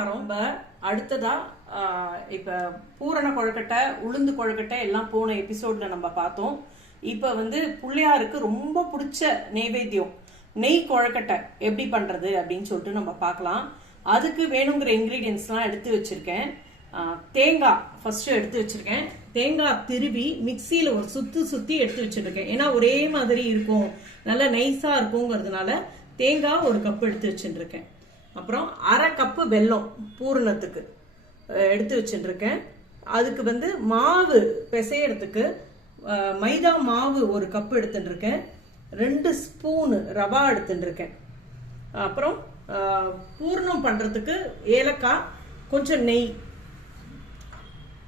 நமஸ்காரம். அடுத்ததா இப்ப பூரண கொழுக்கட்டை, உளுந்து கொழுக்கட்டை எல்லாம் போன எபிசோட்ல நம்ம பார்த்தோம். இப்ப பிள்ளையாருக்கு ரொம்ப பிடிச்ச நைவேத்தியம் நெய் கொழுக்கட்டை எப்படி பண்றது அப்படின்னு சொல்லிட்டு நம்ம பார்க்கலாம். அதுக்கு வேணுங்கிற இன்கிரீடியன்ஸ்லாம் எடுத்து வச்சிருக்கேன். தேங்காய் ஃபர்ஸ்ட் எடுத்து வச்சிருக்கேன். தேங்காய் திருவி மிக்சியில ஒரு சுத்தி எடுத்து வச்சிருக்கேன். ஏன்னா ஒரே மாதிரி இருக்கும், நல்லா நைஸா இருக்குங்கிறதுனால தேங்காய் ஒரு கப் எடுத்து வச்சுருக்கேன். அப்புறம் அரை கப்பு வெல்லம் பூரணத்துக்கு எடுத்து வச்சுருக்கேன். அதுக்கு மாவு பிசையறதுக்கு மைதா மாவு ஒரு கப்பு எடுத்துட்டுருக்கேன். 2 ஸ்பூன் ரவா எடுத்துட்டுருக்கேன். அப்புறம் பூர்ணம் பண்ணுறதுக்கு ஏலக்காய், கொஞ்சம்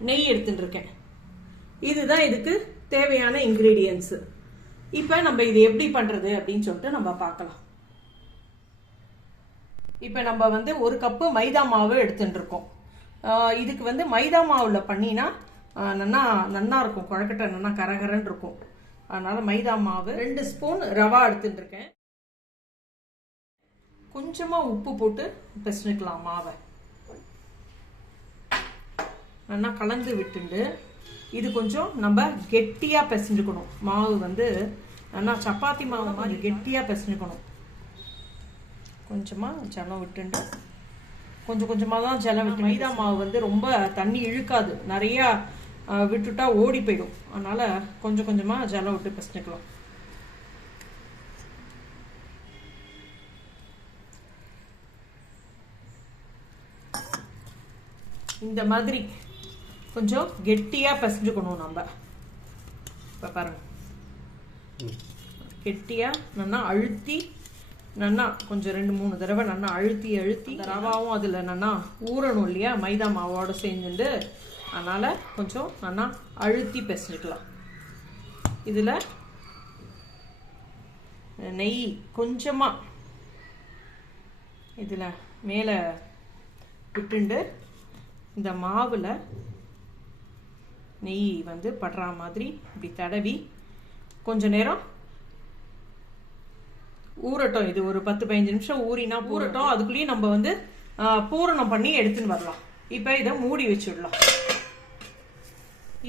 நெய் எடுத்துட்டுருக்கேன். இதுதான் இதுக்கு தேவையான இன்க்ரீடியன்ஸு. இப்போ நம்ம இது எப்படி பண்ணுறது அப்படின்னு சொல்லிட்டு நம்ம பார்க்கலாம். இப்போ நம்ம ஒரு கப்பு மைதா மாவு எடுத்துட்டு இருக்கோம். இதுக்கு மைதா மாவில் பண்ணினா நன்னா இருக்கும், கொழுக்கட்டை நன்னா கரகரன்னு இருக்கும். அதனால மைதா மாவு, 2 ஸ்பூன் ரவா எடுத்துட்டு இருக்கேன். கொஞ்சமாக உப்பு போட்டு பிசைஞ்சுக்கலாம் மாவை. நல்லா கலந்து விட்டுண்டு இது கொஞ்சம் நம்ம கெட்டியாக பிசைஞ்சுக்கணும். மாவு நல்லா சப்பாத்தி மாவு மாதிரி கெட்டியாக பிசைஞ்சுக்கணும். கொஞ்சமாக ஜலம் விட்டுண்டு கொஞ்சம் கொஞ்சமாக தான் ஜலம் விட்டு. மைதா மாவு ரொம்ப தண்ணி இழுக்காது, நிறையா விட்டுட்டா ஓடி போயிடும். அதனால் கொஞ்சம் கொஞ்சமாக ஜலம் விட்டு பிசைஞ்சுக்கலாம். இந்த மாதிரி கொஞ்சம் கெட்டியாக பிசைஞ்சுக்கணும் நம்ம. இப்போ பாருங்க, கெட்டியாக நல்லா அழுத்தி நல்லா கொஞ்சம் 2-3 தடவை நல்லா அழுத்தி ரவாவும் அதில் நல்லா ஊறணும் இல்லையா, மைதா மாவோடு சேர்ந்துட்டு. அதனால் கொஞ்சம் நல்லா அழுத்தி பிசைஞ்சுக்கலாம். இதில் நெய் கொஞ்சமாக இதில் மேலே விட்டுண்டு இந்த மாவில் நெய் படுற மாதிரி இப்படி தடவி கொஞ்ச நேரம் ஊறட்டும். இது ஒரு 10-15 நிமிஷம் ஊறினா ஊறட்டும். அதுக்குள்ளேயே நம்ம பூரணம் பண்ணி எடுத்துன்னு வரலாம். இப்போ இதை மூடி வச்சுடலாம்.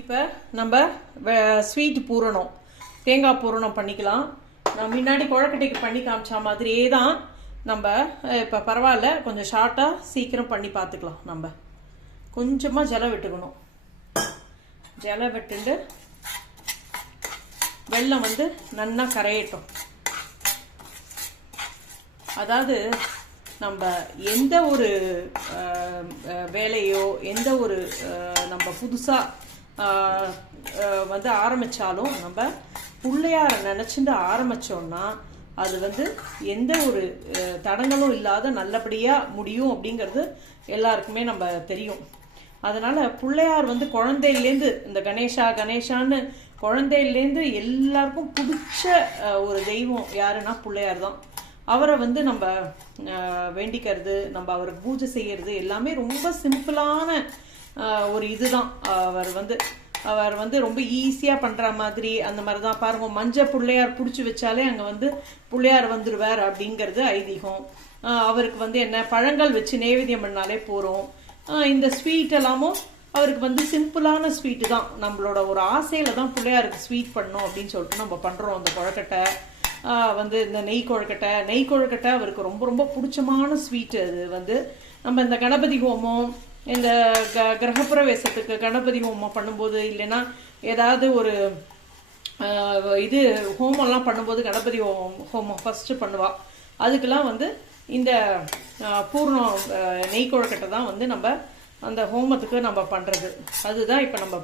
இப்போ நம்ம ஸ்வீட் பூரணம், தேங்காய் பூரணம் பண்ணிக்கலாம். நான் முன்னாடி கொழுக்கட்டைக்கு பண்ணி காமிச்ச மாதிரியே தான் நம்ம இப்போ பரவாயில்ல, கொஞ்சம் ஷார்ட்டாக சீக்கிரம் பண்ணி பார்த்துக்கலாம். நம்ம கொஞ்சமாக ஜலம் விட்டுக்கணும். ஜலம் விட்டுண்டு வெல்லம் நல்லா கரையட்டும். அதாவது நம்ம எந்த ஒரு வேலையோ எந்த ஒரு நம்ம புதுசாக ஆரம்பித்தாலும் நம்ம பிள்ளையார நினச்சிட்டு ஆரம்பித்தோன்னா அது எந்த ஒரு தடங்களும் இல்லாத நல்லபடியாக முடியும் அப்படிங்கிறது எல்லாருக்குமே நம்ம தெரியும். அதனால் பிள்ளையார் குழந்தையிலேருந்து இந்த கணேஷான்னு குழந்தையிலேருந்து எல்லாருக்கும் பிடிச்ச ஒரு தெய்வம் யாருன்னா பிள்ளையார் தான். அவரை நம்ம வேண்டிக்கிறது, நம்ம அவருக்கு பூஜை செய்யறது எல்லாமே ரொம்ப சிம்பிளான ஒரு இதுதான். அவர் ரொம்ப ஈஸியாக பண்ணுற மாதிரி அந்த மாதிரி தான். பாருங்க, மஞ்சள் பிள்ளையார் பிடிச்சி வச்சாலே அங்கே பிள்ளையார் வந்துடுவார் அப்படிங்கிறது ஐதீகம். அவருக்கு என்ன பழங்கள் வச்சு நைவேத்தியம் பண்ணாலே போகிறோம். இந்த ஸ்வீட் எல்லாமும் அவருக்கு சிம்பிளான ஸ்வீட்டு தான். நம்மளோட ஒரு ஆசையில் தான் பிள்ளையாருக்கு ஸ்வீட் பண்ணணும் அப்படின்னு சொல்லிட்டு நம்ம பண்ணுறோம். அந்த கொழுக்கட்டை இந்த நெய் கொழுக்கட்டை அவருக்கு ரொம்ப ரொம்ப பிடிச்சமான ஸ்வீட்டு. அது நம்ம இந்த கணபதி ஹோமம், இந்த கிரகப்பிரவேசத்துக்கு கணபதி ஹோமம் பண்ணும்போது, இல்லைன்னா ஏதாவது ஒரு இது ஹோமம்லாம் பண்ணும்போது கணபதி ஹோமம் ஃபஸ்ட்டு பண்ணுவா. அதுக்கெல்லாம் இந்த பூர்ணம் நெய் கொழுக்கட்டை தான் நம்ம அந்த ஹோமத்துக்கு நம்ம பண்ணுறது. அதுதான் இப்போ நம்ம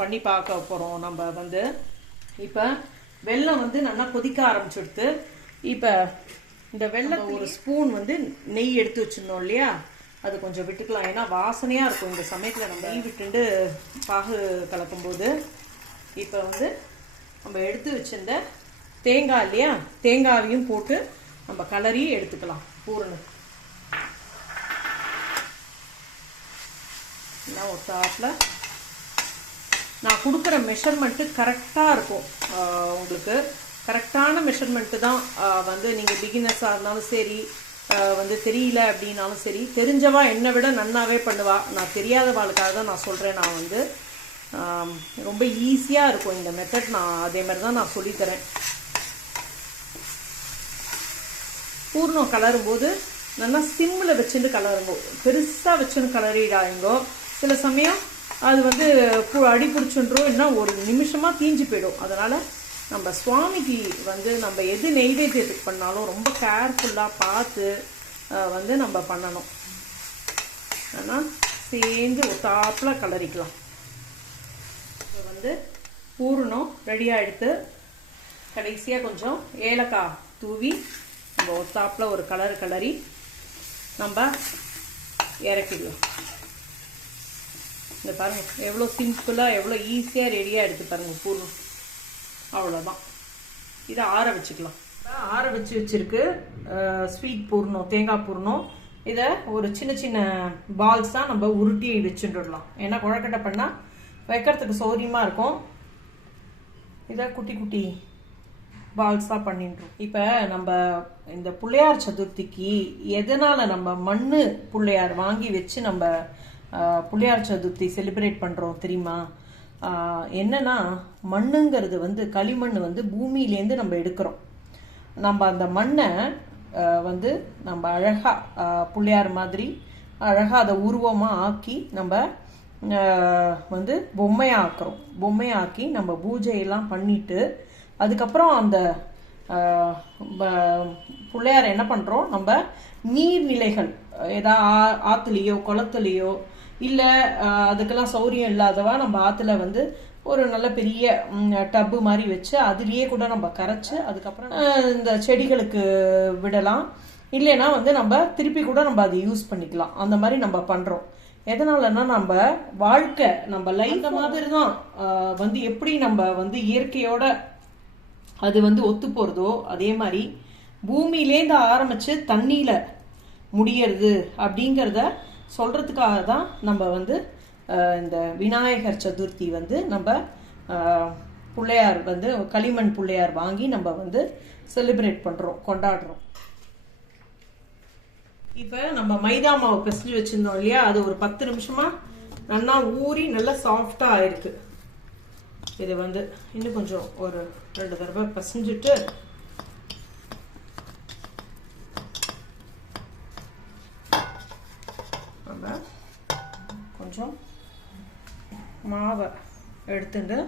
பண்ணி பார்க்க போகிறோம். நம்ம இப்போ வெல்லம் நல்லா கொதிக்க ஆரம்பிச்சுடுத்து. இப்போ இந்த வெல்லம் ஒரு ஸ்பூன் நெய் எடுத்து வச்சிருந்தோம் இல்லையா, அது கொஞ்சம் விட்டுக்கலாம். ஏன்னா வாசனையாக இருக்கும் இந்த சமயத்தில் நம்ம நெய் விட்டுண்டு பாகு கலக்கும்போது. இப்போ நம்ம எடுத்து வச்சிருந்த தேங்காய் இல்லையா, தேங்காயையும் போட்டு நம்ம கலரி எடுத்துக்கலாம். பூரணம் எல்லாம் ஒத்தாப்பில் நான் கொடுக்குற மெஷர்மெண்ட்டு கரெக்டாக இருக்கும். உங்களுக்கு கரெக்டான மெஷர்மெண்ட்டு தான் நீங்கள் பிகினர்ஸாக இருந்தாலும் சரி, வந்து தெரியல அப்படின்னாலும் சரி, தெரிஞ்சவா என்னை விட நன்னாவே பண்ணுவா. நான் தெரியாதவாளுக்காக தான் நான் சொல்கிறேன். நான் வந்து ரொம்ப ஈஸியாக இருக்கும் இந்த மெத்தட். நான் அதே மாதிரி தான் நான் சொல்லித்தரேன். பூர்ணம் கலரும் போது நல்லா சிம்மில் வச்சுட்டு கலருங்கோ, பெருசாக வச்சுன்னு கலரிடாங்கோ. சில சமயம் அது வந்து அடி பிடிச்சுன்றோம், இன்னும் ஒரு நிமிஷமாக தீஞ்சு போயிடும். அதனால் நம்ம சுவாமிக்கு வந்து நம்ம எது நெய்வேத்தியத்துக்கு பண்ணாலும் ரொம்ப கேர்ஃபுல்லாக பார்த்து வந்து நம்ம பண்ணணும். ஆனால் சேர்ந்து ஒத்தாப்பில் கலரிக்கலாம். இப்போ வந்து பூரணம் ரெடியாக எடுத்து கடைசியாக கொஞ்சம் ஏலக்காய் தூவி நம்ம ஒத்தாப்பில் ஒரு கலரி நம்ம இறக்கிடலாம். இந்த பாருங்கள் எவ்வளோ சிம்பிளாக எவ்வளோ ஈஸியாக ரெடியாக எடுத்து பாருங்கள் பூரணம். அவ்வளோதான். இதை ஆற வச்சுக்கலாம். ஆற வச்சிருக்கு ஸ்வீட் பூர்ணம், தேங்காய் பூர்ணம். இதை ஒரு சின்ன சின்ன பால்ஸ் தான் நம்ம உருட்டி வச்சுட்டுடலாம். ஏன்னா குழக்கட்டை பண்ணால் வைக்கிறதுக்கு சௌரியமாக இருக்கும். இதை குட்டி குட்டி பால்ஸாக பண்ணிட்டுரும். இப்போ நம்ம இந்த பிள்ளையார் சதுர்த்திக்கு எதனால் நம்ம மண் பிள்ளையார் வாங்கி வச்சு நம்ம பிள்ளையார் சதுர்த்தி செலிப்ரேட் பண்ணுறோம் தெரியுமா? என்னன்னா மண்ணுங்கிறது வந்து களிமண் வந்து பூமியிலேருந்து நம்ம எடுக்கிறோம். நம்ம அந்த மண்ணை வந்து நம்ம அழகாக பிள்ளையார் மாதிரி அழகாக அதை உருவமாக ஆக்கி நம்ம வந்து பொம்மையாக்கி நம்ம பூஜையெல்லாம் பண்ணிட்டு அதுக்கப்புறம் அந்த பிள்ளையார் என்ன பண்ணுறோம், நம்ம நீர்நிலைகள் ஏதாவது ஆற்றுலையோ குளத்துலையோ இல்லை அதுக்கெல்லாம் சௌரியம் இல்லாதவா நம்ம ஆற்றுல வந்து ஒரு நல்ல பெரிய டப்பு மாதிரி வச்சு அதுலேயே கூட நம்ம கரைச்சி அதுக்கப்புறம் இந்த செடிகளுக்கு விடலாம். இல்லைன்னா வந்து நம்ம திருப்பி கூட நம்ம அதை யூஸ் பண்ணிக்கலாம். அந்த மாதிரி நம்ம பண்ணுறோம். எதனாலன்னா நம்ம வாழ்க்கை நம்ம லைஃப் இந்த மாதிரி தான் வந்து எப்படி நம்ம வந்து இயற்கையோட அது வந்து ஒத்து போகிறதோ அதே மாதிரி பூமியிலேருந்து ஆரம்பித்து தண்ணியில் முடியறது அப்படிங்கிறத சொல்கிறதுக்காக தான் நம்ம வந்து இந்த விநாயகர் சதுர்த்தி வந்து நம்ம பிள்ளையார் வந்து களிமண் பிள்ளையார் வாங்கி நம்ம வந்து செலிப்ரேட் பண்ணுறோம், கொண்டாடுறோம். இப்போ நம்ம மைதா மாவு பிசைஞ்சு வச்சுருந்தோம் இல்லையா, அது ஒரு 10 நிமிஷமாக நல்லா ஊறி நல்லா சாஃப்டாக ஆயிருக்கு. இது வந்து இன்னும் கொஞ்சம் ஒரு 2 தடவை பிசைஞ்சிட்டு நம்ம கொஞ்சம் மாவை எடுத்துட்டு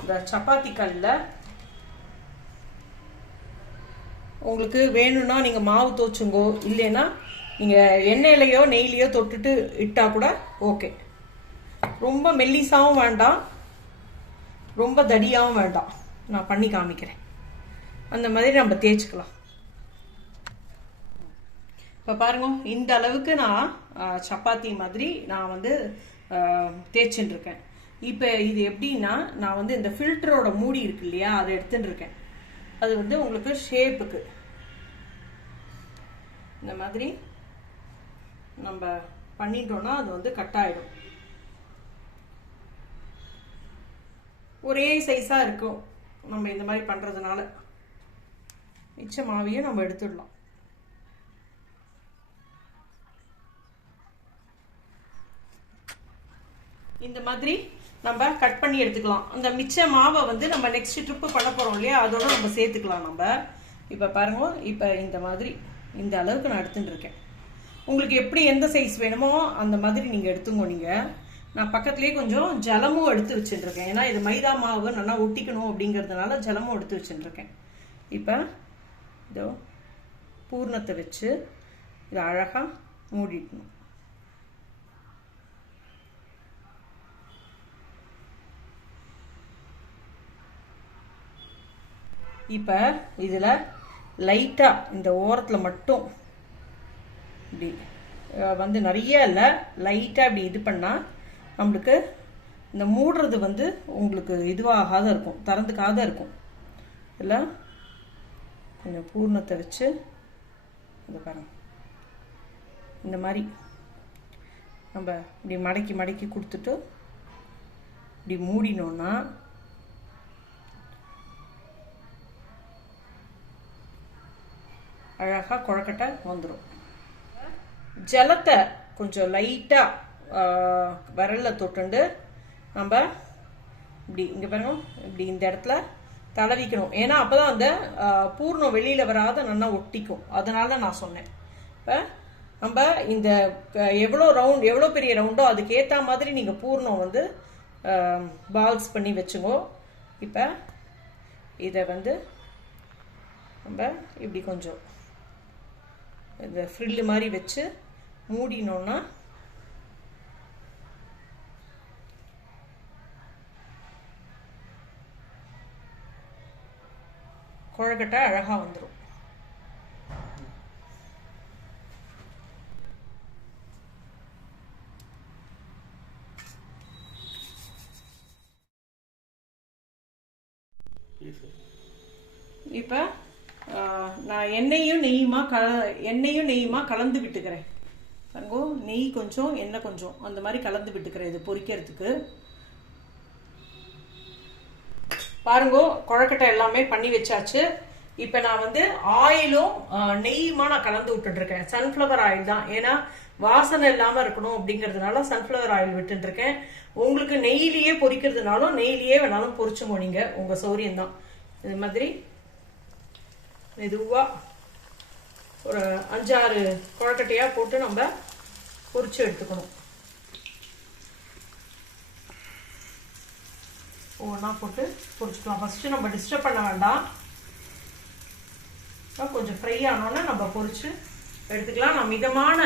இந்த சப்பாத்தி கல்லில் உங்களுக்கு வேணும்னா நீங்கள் மாவு தோச்சுங்கோ, இல்லைன்னா நீங்கள் எண்ணெயிலையோ நெய்லையோ தொட்டுட்டு இட்டால் கூட ஓகே. ரொம்ப மெல்லிசாவும் வேண்டாம், ரொம்ப தடியாகவும் வேண்டாம். நான் பண்ணி காமிக்கிறேன். அந்த மாதிரி நம்ம தேய்ச்சிக்கலாம். இப்போ பாருங்க, இந்த அளவுக்கு நான் சப்பாத்தி மாதிரி நான் வந்து தேய்ச்சின்னு இருக்கேன். இப்போ இது எப்படின்னா நான் வந்து இந்த ஃபில்டரோட மூடி இருக்கு இல்லையா, அதை எடுத்துட்டு இருக்கேன். அது வந்து உங்களுக்கு ஷேப்புக்கு இந்த மாதிரி நம்ம பண்ணிட்டோம்னா அது வந்து கட் ஆகிடும். ஒரே சைஸாக இருக்கும் நம்ம இந்த மாதிரி பண்ணுறதுனால. மிச்ச மாவையும் நம்ம எடுத்துடலாம். இந்த மாதிரி நம்ம கட் பண்ணி எடுத்துக்கலாம். அந்த மிச்ச மாவை வந்து நம்ம நெக்ஸ்ட் ட்ரிப்பு பண்ண போகிறோம் இல்லையா, அதோட நம்ம சேர்த்துக்கலாம். நம்ம இப்போ பாருங்க, இப்போ இந்த மாதிரி இந்த அளவுக்கு நான் எடுத்துட்டு இருக்கேன். உங்களுக்கு எப்படி எந்த சைஸ் வேணுமோ அந்த மாதிரி நீங்கள் எடுத்துங்க. நீங்கள் நான் பக்கத்துலேயே கொஞ்சம் ஜலமும் எடுத்து வச்சுட்டுருக்கேன். ஏன்னா இது மைதா மாவு நல்லா ஒட்டிக்கணும் அப்படிங்கிறதுனால ஜலமும் எடுத்து வச்சுட்டுருக்கேன். இப்போ இதோ பூர்ணத்தை வச்சு இதை அழகாக மூடிடணும். இப்போ இதில் லைட்டாக இந்த ஓரத்தில் மட்டும் இப்படி வந்து நிறைய இல்லை, லைட்டாக இப்படி இது பண்ணால் நம்மளுக்கு இந்த மூடுறது வந்து உங்களுக்கு இதுவாகாத இருக்கும், திறந்துக்காத இருக்கும். இதில் கொஞ்சம் பூர்ணத்தை வச்சு இந்த பாருங்க, இந்த மாதிரி நம்ம இப்படி மடக்கி மடக்கி கொடுத்துட்டு இப்படி மூடினோன்னா அழகாக கொழக்கட்டை வந்துடும். ஜலத்தை கொஞ்சம் லைட்டாக விரலில் தொட்டுண்டு நம்ம இப்படி இங்கே பாருங்க இப்படி இந்த இடத்துல தடவிக்கணும். ஏன்னா அப்போ தான் அந்த பூர்ணம் வெளியில் வராத நல்லா ஒட்டிக்கும். அதனால நான் சொன்னேன். இப்போ நம்ம இந்த எவ்வளோ பெரிய ரவுண்டோ அதுக்கேற்ற மாதிரி நீங்கள் பூர்ணம் வந்து பால்ஸ் பண்ணி வச்சுங்கோ. இப்போ இதை வந்து நம்ம இப்படி கொஞ்சம் இந்த ஃப்ரில்லு மாதிரி வச்சு மூடினோன்னா கொழக்கட்டை அழகாக வந்துடும். இப்போ நான் எண்ணெயும் நெய்யுமா கலந்து விட்டுக்கிறேன். பாருங்கோ, நெய் கொஞ்சம் எண்ணெய் கொஞ்சம் அந்த மாதிரி கலந்து விட்டுக்கிறேன் இது பொரிக்கிறதுக்கு. பாருங்கோ, கொழக்கட்டை எல்லாமே பண்ணி வச்சாச்சு. இப்போ நான் வந்து ஆயிலும் நெய்யுமா நான் கலந்து விட்டுருக்கேன். சன்ஃப்ளவர் ஆயில் தான், ஏன்னா வாசனை இல்லாமல் இருக்கணும் அப்படிங்கிறதுனால சன்ஃப்ளவர் ஆயில் விட்டுருக்கேன். உங்களுக்கு நெய்யிலேயே பொரிக்கிறதுனாலும் நெய்யிலேயே வேணாலும் பொரிச்சுங்க, நீங்கள் உங்கள் சௌரியம் தான். இது மாதிரி மெதுவாக ஒரு 5-6 கொழக்கட்டையாக போட்டு நம்ம பொரிச்சு எடுத்துக்கணும். ஒவ்வொன்றா போட்டு பொரிச்சுக்கலாம். ஃபஸ்ட்டு நம்ம டிஸ்டர்ப் பண்ண வேண்டாம். கொஞ்சம் ஃப்ரை ஆனோன்னா நம்ம பொரிச்சு எடுத்துக்கலாம். நான் மிதமான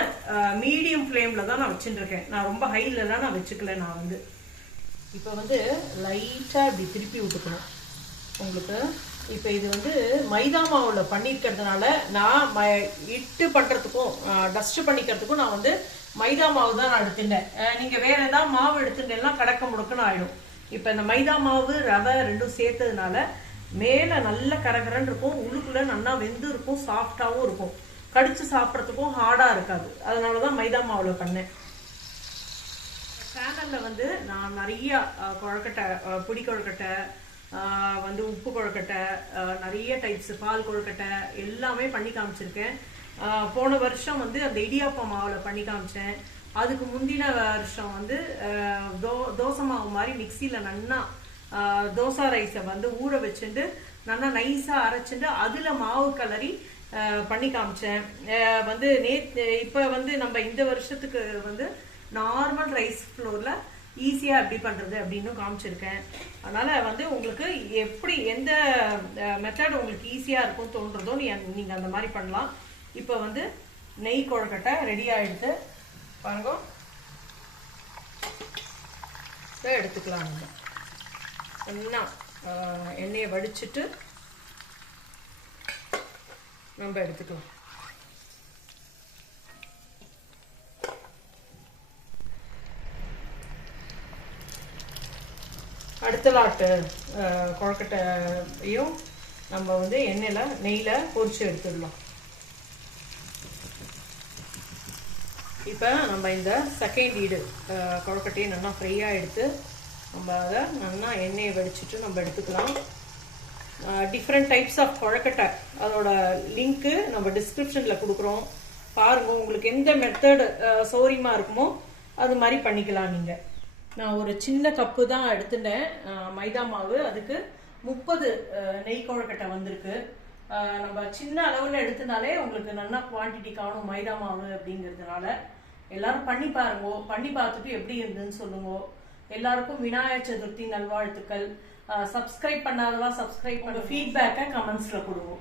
மீடியம் ஃப்ளேமில் தான் நான் வச்சுட்டுருக்கேன். நான் ரொம்ப ஹைலெலாம் நான் வச்சுக்கல. நான் வந்து இப்போ வந்து லைட்டாக இப்படி திருப்பி விட்டுக்கணும் உங்களுக்கு. இப்போ இது வந்து மைதா மாவில் பண்ணியிருக்கிறதுனால நான் இட்டு பண்ணுறதுக்கும் டஸ்ட்டு பண்ணிக்கிறதுக்கும் நான் வந்து மைதா மாவு தான் நான் எடுத்துட்டேன். நீங்கள் வேறு ஏதாவது மாவு எடுத்துட்டேன்னா கடக்க முடக்குன்னு ஆகிடும். இப்போ இந்த மைதா மாவு ரவை ரெண்டும் சேர்த்ததுனால மேலே நல்ல கரகரன்னு இருக்கும், உள்ளுக்குள்ளே நல்லா வெந்து இருக்கும், சாஃப்டாகவும் இருக்கும், கடிச்சு சாப்பிட்றதுக்கும் ஹார்டாக இருக்காது. அதனால தான் மைதா மாவில் பண்ணேன். சேனலில் வந்து நான் நிறையா கொழக்கட்டை, பொடி கொழக்கட்டை, வந்து உப்பு கொழக்கட்டை, நிறைய டைப்ஸ் பால் கொழக்கட்டை எல்லாமே பண்ணி காமிச்சிருக்கேன். போன வருஷம் வந்து அந்த இடியாப்ப மாவில் பண்ணி காமிச்சேன். அதுக்கு முந்தின வருஷம் வந்து தோசை மாவு மாதிரி மிக்சியில் நல்லா தோசை ரைஸை வந்து ஊற வச்சுட்டு நல்லா நைஸாக அரைச்சிட்டு அதில் மாவு கலரி பண்ணி காமிச்சேன். வந்து இப்போ வந்து நம்ம இந்த வருஷத்துக்கு வந்து நார்மல் ரைஸ் ஃப்ளோரில் ஈஸியாக எப்படி பண்ணுறது அப்படின்னு காமிச்சிருக்கேன். அதனால் வந்து உங்களுக்கு எப்படி எந்த மெத்தட் உங்களுக்கு ஈஸியாக இருக்கும் தோன்றதோ நீங்கள் அந்த மாதிரி பண்ணலாம். இப்போ வந்து நெய் கொழக்கட்டை ரெடி ஆகிடுது. பாருங்க, எடுத்துக்கலாம். நம்ம என்ன எண்ணெயை வடிச்சிட்டு நம்ம எடுத்துக்கலாம். அடுத்த லாட்டு கொழக்கட்டையும் நம்ம வந்து நெய்யில் பொரிச்சு எடுத்துடலாம். இப்போ நம்ம இந்த செகண்ட் ஈடு கொழக்கட்டையை நல்லா ஃப்ரையாக எடுத்து நம்ம அதை நல்லா எண்ணெயை வடிச்சிட்டு நம்ம எடுத்துக்கலாம். டிஃப்ரெண்ட் டைப்ஸ் ஆஃப் கொழக்கட்டை அதோட லிங்க்கு நம்ம டிஸ்கிரிப்ஷனில் கொடுக்குறோம். பாருங்கள், உங்களுக்கு எந்த மெத்தடு சௌரியமாக இருக்குமோ அது மாதிரி பண்ணிக்கலாம். நீங்கள் நான் ஒரு சின்ன கப்பு தான் எடுத்துட்டேன் மைதா மாவு. அதுக்கு 30 நெய் கொழக்கட்டை வந்திருக்கு. நம்ம சின்ன அளவில் எடுத்தனாலே உங்களுக்கு நல்லா குவான்டிட்டி காணும் மைதா மாவு அப்படிங்கிறதுனால. எல்லாரும் பண்ணி பாருங்க, பண்ணி பார்த்துட்டு எப்படி இருந்துன்னு சொல்லுங்க. எல்லாருக்கும் விநாயகர் சதுர்த்தி நல்வாழ்த்துக்கள். சப்ஸ்கிரைப் பண்ணாதவா சப்ஸ்கிரைப் பண்ண, ஃபீட்பேக்கை கமெண்ட்ஸில் கொடுங்க.